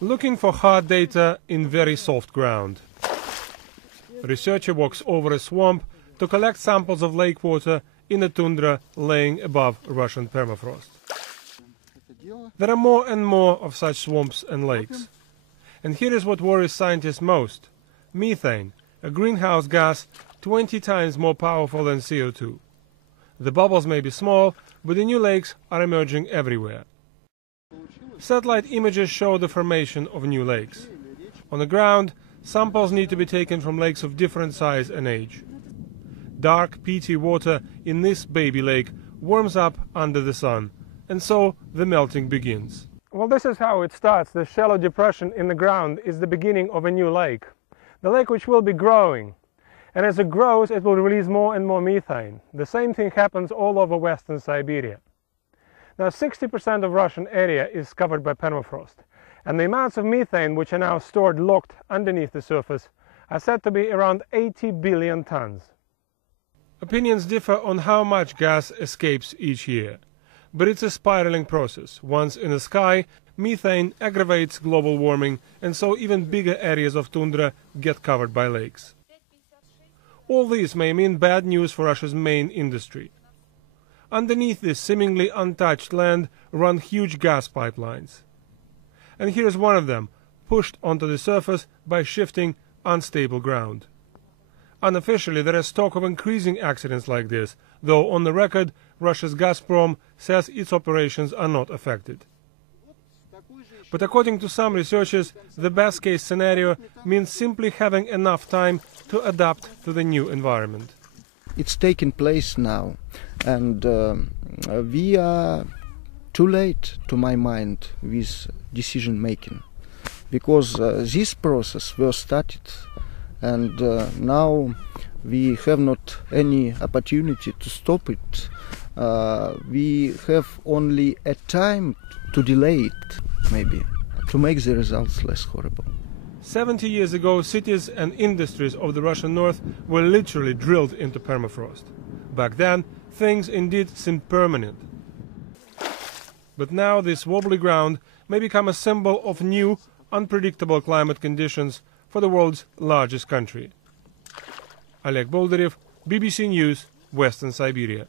Looking for hard data in very soft ground. A researcher walks over a swamp to collect samples of lake water in a tundra laying above Russian permafrost. There are more and more of such swamps and lakes. And here is what worries scientists most: methane, a greenhouse gas 20 times more powerful than CO2. The bubbles may be small, but the new lakes are emerging everywhere. Satellite images show the formation of new lakes. On the ground, samples need to be taken from lakes of different size and age. Dark, peaty water in this baby lake warms up under the sun, and so the melting begins. Well, this is how it starts. The shallow depression in the ground is the beginning of a new lake. The lake which will be growing. And as it grows, it will release more and more methane. The same thing happens all over western Siberia. Now, 60% of Russian area is covered by permafrost, and the amounts of methane which are now stored locked underneath the surface are said to be around 80 billion tons. Opinions differ on how much gas escapes each year, but it's a spiraling process. Once in the sky, methane aggravates global warming, and so even bigger areas of tundra get covered by lakes. All this may mean bad news for Russia's main industry. Underneath this seemingly untouched land run huge gas pipelines. And here is one of them, pushed onto the surface by shifting, unstable ground. Unofficially, there is talk of increasing accidents like this, though on the record, Russia's Gazprom says its operations are not affected. But according to some researchers, the best-case scenario means simply having enough time to adapt to the new environment. It's taking place now, and we are too late, to my mind, with decision-making, because this process was started, and now we have not any opportunity to stop it. We have only a time to delay it, maybe, to make the results less horrible. 70 years ago, cities and industries of the Russian north were literally drilled into permafrost. Back then, things indeed seemed permanent. But now this wobbly ground may become a symbol of new, unpredictable climate conditions for the world's largest country. Oleg Boldarev, BBC News, Western Siberia.